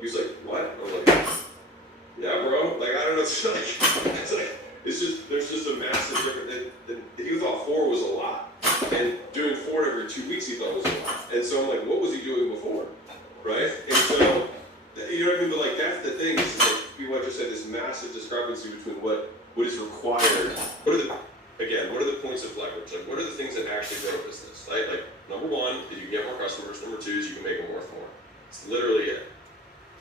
He was like, what? I was like, yeah, bro. Like, I don't know. It's just, there's just a massive difference. And he thought 4 was a lot. And doing 4 every 2 weeks, he thought was a lot. And so I'm like, what was he doing before? Right? And so, you know what I mean? But like, that's the thing. It's like, people have just had this massive discrepancy between what is required. What are the points of leverage? Like, what are the things that actually grow a business? Right? Like, number 1 is you can get more customers. Number 2 is you can make them worth more. It's literally it.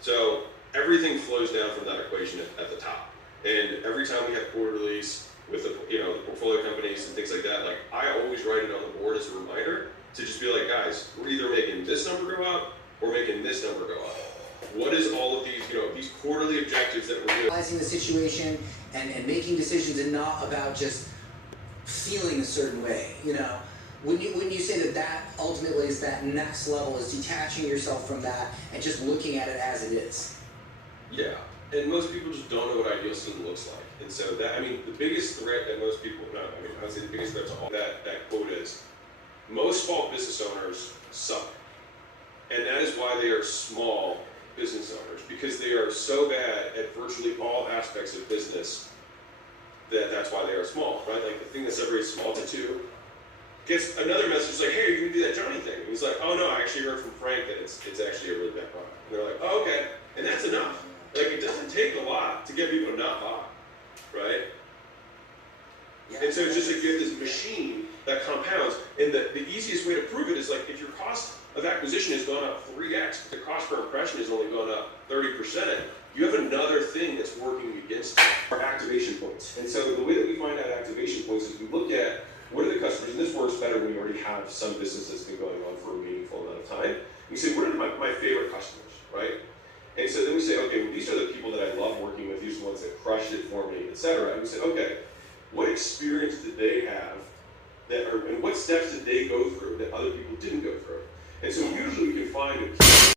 So everything flows down from that equation at the top. And every time we have quarterlies with the portfolio companies and things like that, like I always write it on the board as a reminder to just be like, guys, we're either making this number go up or making this number go up. What is all of these, these quarterly objectives that we're doing? Analyzing the situation and making decisions, and not about just feeling a certain way, When you say that ultimately is that next level, is detaching yourself from that and just looking at it as it is. Yeah, and most people just don't know what ideal student looks like. And so the biggest threat that most people, I would say the biggest threat to all that quote is, most small business owners suck. And that is why they are small business owners, because they are so bad at virtually all aspects of business that's why they are small, right? Like the thing that separates small to 2 gets another message like, hey, you can do that Johnny thing. And he's like, oh no, I actually heard from Frank that it's actually a really bad product. And they're like, oh, okay. And that's enough. Like, it doesn't take a lot to get people to not buy, right? Yeah, and so it's just like you have this machine that compounds. And the easiest way to prove it is like, if your cost of acquisition has gone up 3x, but the cost per impression has only gone up 30%, you have another thing that's working against our activation points. And so the way that we find out activation points is we look at what are the customers, and this works better when you already have some business that's been going on for a meaningful amount of time. You say, what are my favorite customers, right? And so then we say, okay, well, these are the people that I love working with, these are the ones that crushed it for me, etc. And we say, okay, what experience did they have and what steps did they go through that other people didn't go through? And so usually we can find a